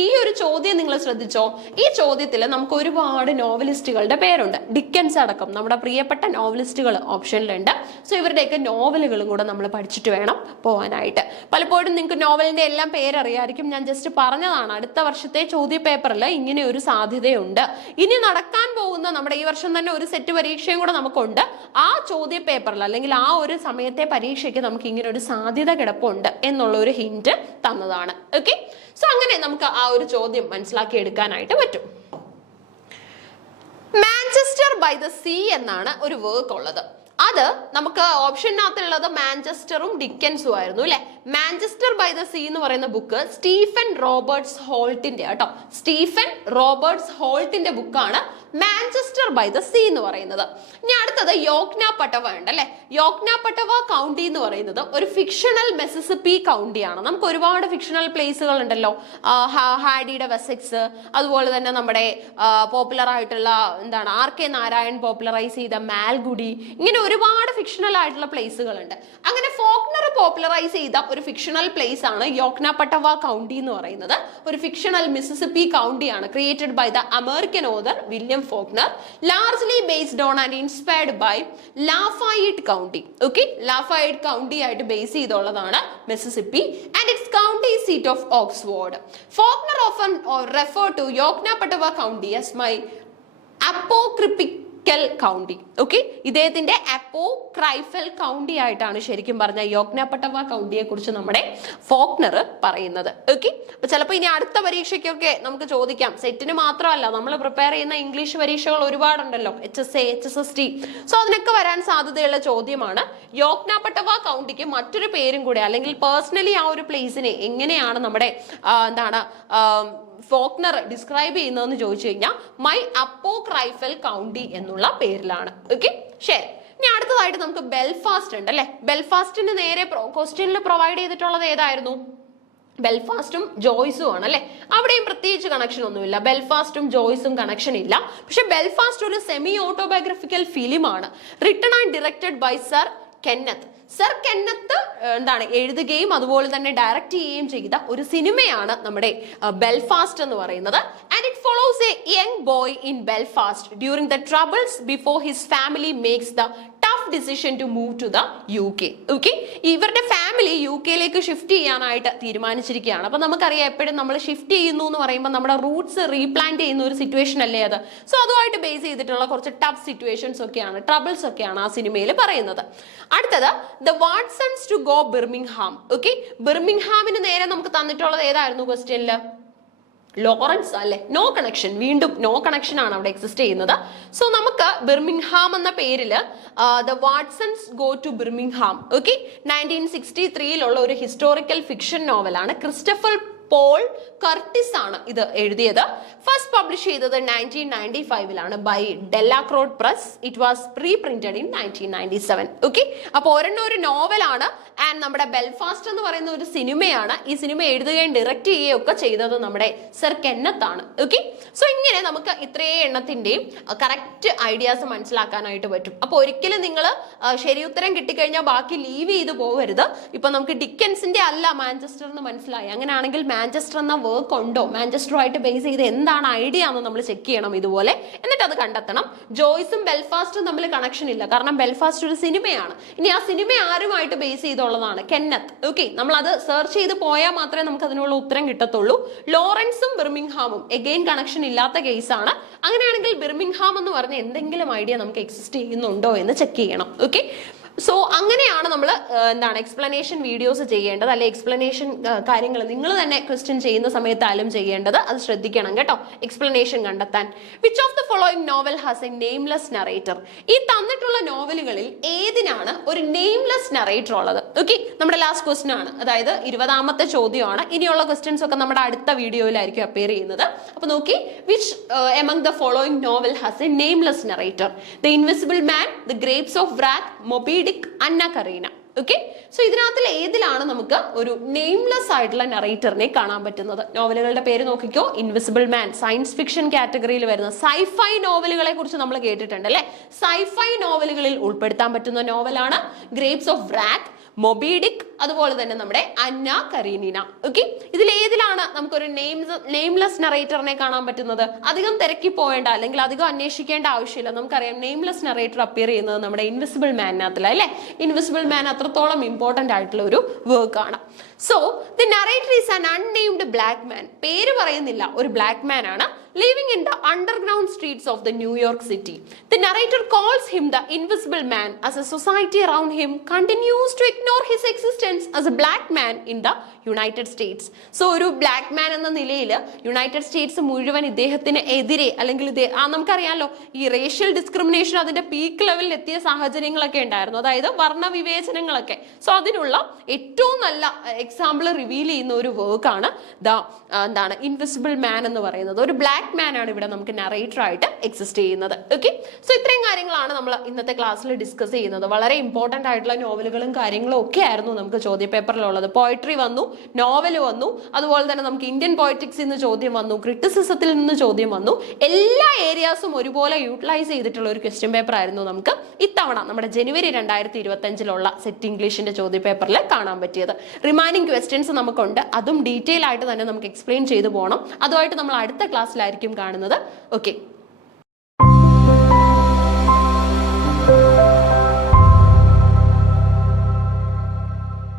ഈ ഒരു ചോദ്യം നിങ്ങൾ ശ്രദ്ധിച്ചോ, ഈ ചോദ്യത്തിൽ നമുക്ക് ഒരുപാട് നോവലിസ്റ്റുകളുടെ പേരുണ്ട്, ഡിക്കൻസ് അടക്കം നമ്മുടെ പ്രിയപ്പെട്ട നോവലിസ്റ്റുകൾ ഓപ്ഷനിലുണ്ട്. സോ ഇവരുടെയൊക്കെ നോവലുകളും കൂടെ നമ്മൾ പഠിച്ചിട്ട് വേണം പോകാനായിട്ട്. പലപ്പോഴും നിങ്ങൾക്ക് നോവലിന്റെ എല്ലാം പേരറിയായിരിക്കും, ഞാൻ ജസ്റ്റ് പറഞ്ഞതാണ്. അടുത്ത വർഷത്തെ ചോദ്യ പേപ്പറിൽ ഇങ്ങനെ ഒരു സാധ്യതയുണ്ട്. ഇനി നടക്കാൻ പോകുന്ന നമ്മുടെ ഈ വർഷം തന്നെ ഒരു സെറ്റ് പരീക്ഷയും കൂടെ നമുക്കുണ്ട്. ആ ചോദ്യ പേപ്പറിൽ അല്ലെങ്കിൽ ആ ഒരു സമയത്തെ പരീക്ഷയ്ക്ക് നമുക്ക് ഇങ്ങനെ ഒരു സാധ്യത കിടപ്പുണ്ട് എന്നുള്ള ഒരു ഹിന്റ് തന്നതാണ്. ഓക്കെ, സോ അങ്ങനെ നമുക്ക് ആ ഒരു ചോദ്യം മനസ്സിലാക്കി എടുക്കാനായിട്ട് പറ്റും. മാഞ്ചസ്റ്റർ ബൈ ദ സീ എന്നാണ് ഒരു വർക്ക് ഉള്ളത്. അത് നമുക്ക് ഓപ്ഷനകത്തുള്ളത് മാഞ്ചസ്റ്ററും ഡിക്കൻസും ആയിരുന്നു അല്ലെ. മാഞ്ചസ്റ്റർ ബൈ ദ സീ എന്ന് പറയുന്ന ബുക്ക് സ്റ്റീഫൻ റോബർട്ട്സ് ഹോൾട്ടിന്റെ കേട്ടോ, സ്റ്റീഫൻ റോബർട്ട്സ് ഹോൾട്ടിന്റെ ബുക്കാണ് മാഞ്ചസ്റ്റർ ബൈ ദ സീ എന്ന് പറയുന്നത്. ഇനി അടുത്തത് യോഗ്ന പടവ ഉണ്ട് അല്ലെ. യോഗ്ന പടവ കൗണ്ടി എന്ന് പറയുന്നത് ഒരു ഫിക്ഷണൽ മെസിസിപ്പി കൗണ്ടിയാണ്. നമുക്ക് ഒരുപാട് ഫിക്ഷണൽ പ്ലേസുകൾ ഉണ്ടല്ലോ, ഹാഡിയുടെ വെസെക്സ്, അതുപോലെ തന്നെ നമ്മുടെ പോപ്പുലർ ആയിട്ടുള്ള ആർ കെ നാരായൺ പോപ്പുലറൈസ് ചെയ്ത മാൽഗുഡി, ഇങ്ങനെ ഒരുപാട് ഫിക്ഷണൽ ആയിട്ടുള്ള പ്ലേസുകൾ ഉണ്ട്. അങ്ങനെ ഫോക്നർ പോപ്പുലറൈസ് ചെയ്ത ഒരു ഫിക്ഷണൽ പ്ലേസ് ആണ് യോഗ്നാപട്ടവ കൗണ്ടി എന്ന് പറയുന്നത്. ഒരു ഫിക്ഷണൽ മിസിസിപ്പി കൗണ്ടിയാണ് created by the American author William Faulkner, largely based on and inspired by Lafayette county. Okay, Lafayette county ആയിട്ട് ബേസ് ചെയ്തുള്ളതാണ് Mississippi and it's county seat of Oxford. Faulkner often refer to Yoknapatawpha county as my apocryphal county. Okay, ഇദ്ദേഹത്തിന്റെ apocryphal county ആയിട്ടാണ് ശരിക്കും പറഞ്ഞ യോഗ്നാപട്ടവ കൗണ്ടിയെ കുറിച്ച് നമ്മുടെ Faulkner പറയുന്നത്. Okay, അപ്പൊ ചിലപ്പോൾ ഇനി അടുത്ത പരീക്ഷയ്ക്കൊക്കെ നമുക്ക് ചോദിക്കാം. സെറ്റിന് മാത്രമല്ല, നമ്മൾ പ്രിപ്പയർ ചെയ്യുന്ന ഇംഗ്ലീഷ് പരീക്ഷകൾ ഒരുപാടുണ്ടല്ലോ, HSA, HSST. സോ അതിനൊക്കെ വരാൻ സാധ്യതയുള്ള ചോദ്യമാണ് യോഗ്നാപട്ടവ കൗണ്ടിക്ക് മറ്റൊരു പേരും കൂടെ, അല്ലെങ്കിൽ പേഴ്സണലി ആ ഒരു പ്ലേസിനെ എങ്ങനെയാണ് നമ്മുടെ ഫോക്നർ ഡിസ്ക്രൈബ് ചെയ്യുന്നതെന്ന് ചോദിച്ചു കഴിഞ്ഞാൽ മൈ അപ്പോക്രൈഫൽ കൗണ്ടി എന്നുള്ള പേരിലാണ്. ഓക്കെ, ശരി. ഇനി അടുത്തതായിട്ട് നമുക്ക് ബെൽഫാസ്റ്റ് ഉണ്ട് അല്ലെ. ബെൽഫാസ്റ്റിന് നേരെ ക്വസ്റ്റ്യനിൽ പ്രൊവൈഡ് ചെയ്തിട്ടുള്ളത് ഏതായിരുന്നു? ബെൽഫാസ്റ്റും ജോയ്സും ആണ് അല്ലെ. അവിടെയും പ്രത്യേകിച്ച് കണക്ഷൻ ഒന്നുമില്ല, ബെൽഫാസ്റ്റും ജോയ്സും കണക്ഷൻ ഇല്ല. പക്ഷെ ബെൽഫാസ്റ്റ് ഒരു സെമി ഓട്ടോബയോഗ്രഫിക്കൽ ഫിലിമാണ്, written and directed by sir Kenneth. Sir Kenneth എഴുതുകയും അതുപോലെ തന്നെ ഡയറക്റ്റ് ചെയ്യുകയും ചെയ്ത ഒരു സിനിമയാണ് നമ്മുടെ ബെൽഫാസ്റ്റ് എന്ന് പറയുന്നത്. And it follows a young boy in Belfast during the troubles before his family makes the tough decision to move to the UK. Okay, ഇവരുടെ ഫാമിലി UK ഷിഫ്റ്റ് ചെയ്യാനായിട്ട് തീരുമാനിച്ചിരിക്കുകയാണ്. അപ്പൊ നമുക്കറിയാം, എപ്പോഴും നമ്മൾ ഷിഫ്റ്റ് ചെയ്യുന്നു എന്ന് പറയുമ്പോൾ നമ്മുടെ റൂട്ട്സ് റീപ്ലാന്റ് ചെയ്യുന്ന ഒരു സിറ്റുവേഷൻ അല്ലേ അത്. സോ അതുമായിട്ട് ബേസ് ചെയ്തിട്ടുള്ള കുറച്ച് ടഫ് സിറ്റുവേഷൻസ് ഒക്കെയാണ്, ട്രബിൾസ് ഒക്കെയാണ് ആ സിനിമയിൽ പറയുന്നത്. അടുത്തത് the Watsons to go Birmingham. Okay, ബിർമിംഗ്ഹാമിന് നേരെ നമുക്ക് തന്നിട്ടുള്ളത് ഏതായിരുന്നു ക്വസ്റ്റ്യനില്? ലോറൻസ് അല്ലെ. നോ കണക്ഷൻ, വീണ്ടും നോ കണക്ഷൻ ആണ് അവിടെ എക്സിസ്റ്റ് ചെയ്യുന്നത്. സോ നമുക്ക് ബിർമിംഗ്ഹാം എന്ന പേരില് the Watsons go to Birmingham. Okay, 1963 ഒരു ഹിസ്റ്റോറിക്കൽ ഫിക്ഷൻ നോവലാണ്. ക്രിസ്റ്റഫർ പോൾ കർട്ടിസ് ആണ് ഇത് എഴുതിയത്. ഫസ്റ്റ് പബ്ലിഷ് ചെയ്തത് 1995 by Delacorte press. It was preprinted in 1997. Okay, അപ്പോൾ ഒരെണ്ണം ഒരു നോവലാണ് ആൻഡ് നമ്മുടെ ബെൽഫാസ്റ്റ് എന്ന് പറയുന്ന ഒരു സിനിമയാണ്. ഈ സിനിമ എഴുതുകയും ഡയറക്റ്റ് ചെയ്യുകയും ഒക്കെ ചെയ്തത് നമ്മുടെ സർ കെന്നത്ത് ആണ്. ഓക്കെ, സോ ഇങ്ങനെ നമുക്ക് ഇത്രയും എണ്ണത്തിന്റെയും കറക്റ്റ് ഐഡിയാസ് മനസ്സിലാക്കാനായിട്ട് പറ്റും. അപ്പോൾ ഒരിക്കലും നിങ്ങൾ ശരി ഉത്തരം കിട്ടിക്കഴിഞ്ഞാൽ ബാക്കി ലീവ് ചെയ്ത് പോകരുത്. ഇപ്പൊ നമുക്ക് ഡിക്കൻസിന്റെ അല്ല മാഞ്ചസ്റ്റർ എന്ന് മനസ്സിലായി, അങ്ങനെയാണെങ്കിൽ മാഞ്ചസ്റ്റർ എന്ന വർക്ക് ഉണ്ടോ, മാഞ്ചസ്റ്ററുമായിട്ട് ബേസ് ചെയ്ത് എന്താണ് ഐഡിയ എന്ന് നമ്മൾ ചെക്ക് ചെയ്യണം ഇതുപോലെ, എന്നിട്ട് അത് കണ്ടെത്തണം. ജോയ്സും ബെൽഫാസ്റ്റും തമ്മിൽ കണക്ഷൻ ഇല്ല, കാരണം ബെൽഫാസ്റ്റ് ഒരു സിനിമയാണ്. ഇനി ആ സിനിമ ആരുമായിട്ട് ബേസ് ചെയ്തുള്ളതാണ്? കെന്നത്ത്. ഓക്കെ, നമ്മൾ അത് സെർച്ച് ചെയ്ത് പോയാൽ മാത്രമേ നമുക്ക് അതിനുള്ള ഉത്തരം കിട്ടത്തുള്ളൂ. ലോറൻസും ബിർമിംഗ്ഹാമും എഗെയിൻ കണക്ഷൻ ഇല്ലാത്ത കേസാണ്. അങ്ങനെയാണെങ്കിൽ ബിർമിംഗ്ഹാം എന്ന് പറഞ്ഞ എന്തെങ്കിലും ഐഡിയ നമുക്ക് എക്സിസ്റ്റ് ചെയ്യുന്നുണ്ടോ എന്ന് ചെക്ക് ചെയ്യണം. ഓക്കെ, സോ അങ്ങനെയാണ് നമ്മൾ എക്സ്പ്ലനേഷൻ വീഡിയോസ് ചെയ്യേണ്ടത്, അല്ലെ എക്സ്പ്ലനേഷൻ കാര്യങ്ങൾ നിങ്ങൾ തന്നെ ക്വസ്റ്റ്യൻ ചെയ്യുന്ന സമയത്തായാലും ചെയ്യേണ്ടത്. അത് ശ്രദ്ധിക്കണം കേട്ടോ, എക്സ്പ്ലനേഷൻ കണ്ടെത്താൻ. Which of the following novel has a nameless narrator? ഈ തന്നിട്ടുള്ള നോവലുകളിൽ ഏതിനാണ് ഒരു നെയിംലെസ് നറേറ്റർ ഉള്ളത്? ഓക്കെ, നമ്മുടെ ലാസ്റ്റ് ക്വസ്റ്റ്യൻ ആണ്, അതായത് 20ാമത്തെ ചോദ്യമാണ്. ഇനിയുള്ള ക്വസ്റ്റ്യൻസ് ഒക്കെ നമ്മുടെ അടുത്ത വീഡിയോയിലായിരിക്കും അപ്പിയർ ചെയ്യുന്നത്. അപ്പൊ നോക്കി, which among the following novel has a nameless narrator? The invisible man, the grapes of wrath, Moby Anna Karenina. Okay, so ഇതിനകത്തിൽ ഏതിലാണ് നമുക്ക് ഒരു നെയിംലെസ് ആയിട്ടുള്ള നറേറ്ററിനെ കാണാൻ പറ്റുന്നത്? നോവലുകളുടെ പേര് നോക്കിക്കോ. ഇൻവിസിബിൾ മാൻ സയൻസ് ഫിക്ഷൻ കാറ്റഗറിയിൽ വരുന്ന സൈഫൈ നോവലുകളെ കുറിച്ച് നമ്മൾ കേട്ടിട്ടുണ്ട് അല്ലെ. സൈഫൈ നോവലുകളിൽ ഉൾപ്പെടുത്താൻ പറ്റുന്ന നോവലാണ് ഗ്രേപ്സ് ഓഫ് വ്രാത്ത്, മൊബി ഡിക്ക്, അതുപോലെ തന്നെ നമ്മുടെ അന്ന കരീനിന. ഓക്കെ, ഇതിൽ ഏതിലാണ് നമുക്കൊരു നെയിംലെസ് നറേറ്ററിനെ കാണാൻ പറ്റുന്നത്? അധികം തിരക്കി പോവേണ്ട, അല്ലെങ്കിൽ അധികം അന്വേഷിക്കേണ്ട ആവശ്യമില്ല. നമുക്കറിയാം നെയിംലെസ് നറേറ്റർ അപ്പിയർ ചെയ്യുന്നത് നമ്മുടെ ഇൻവിസിബിൾ മാനിനകത്തില്ല അല്ലെ. ഇൻവിസിബിൾ മാൻ അത്രത്തോളം ഇമ്പോർട്ടന്റ് ആയിട്ടുള്ള ഒരു വർക്ക് ആണ്. So the narrator is an unnamed black man. പേര് പറയുന്നില്ല, ഒരു ബ്ലാക്ക് മാൻ ആണ്. Living in the underground streets of the New York City. The narrator calls him the invisible man as a society around him continues to ignore his existence as a black man in the United States. So ഒരു black man എന്ന നിലയിൽ United States മുഴുവൻ ഇദ്ദേഹത്തിന് എതിരെ, അല്ലെങ്കിൽ നമുക്കറിയാമല്ലോ ഈ racial discrimination അതിന്റെ പീക്ക് ലെവലിൽ എത്തിയ സാഹചര്യങ്ങളൊക്കെ ഉണ്ടായിരുന്നു, അതായത് വർണ്ണവിവേചനങ്ങളൊക്കെ. സോ അതിനുള്ള ഏറ്റവും നല്ല എക്സാമ്പിൾ റിവീൽ ചെയ്യുന്ന ഒരു വർക്കാണ് ഇൻവിസിബിൾ മാൻ എന്ന് പറയുന്നത്. ഒരു ബ്ലാക്ക് മാൻ ആണ് ഇവിടെ നമുക്ക് നറേറ്റർ ആയിട്ട് എക്സിസ്റ്റ് ചെയ്യുന്നത്. ഓക്കെ, സോ ഇത്രയും കാര്യങ്ങളാണ് നമ്മൾ ഇന്നത്തെ ക്ലാസ്സിൽ ഡിസ്കസ് ചെയ്യുന്നത്. വളരെ ഇമ്പോർട്ടന്റ് ആയിട്ടുള്ള നോവലുകളും കാര്യങ്ങളും ഒക്കെ ആയിരുന്നു നമുക്ക് ചോദ്യ പേപ്പറിലുള്ളത്. പോയട്രി വന്നു, നോവൽ വന്നു, അതുപോലെ തന്നെ നമുക്ക് ഇന്ത്യൻ പോയറ്റിക്സിൽ നിന്ന് ചോദ്യം വന്നു, ക്രിറ്റിസിസത്തിൽ നിന്ന് ചോദ്യം വന്നു. എല്ലാ ഏരിയാസും ഒരുപോലെ യൂട്ടിലൈസ് ചെയ്തിട്ടുള്ള ഒരു ക്വസ്റ്റ്യൻ പേപ്പർ ആയിരുന്നു നമുക്ക് ഇത്തവണ നമ്മുടെ ജനുവരി 2025 സെറ്റ് ഇംഗ്ലീഷിന്റെ ചോദ്യ പേപ്പറിൽ കാണാൻ പറ്റിയത്. റിമൈനിങ് ക്വസ്റ്റ്യൻസ് നമുക്കുണ്ട്, അതും ഡീറ്റെയിൽ ആയിട്ട് തന്നെ നമുക്ക് എക്സ്പ്ലെയിൻ ചെയ്തു പോകണം. അതുമായിട്ട് നമ്മൾ അടുത്ത ക്ലാസ്സിലായിരിക്കും കാണുന്നത്. ഓക്കെ.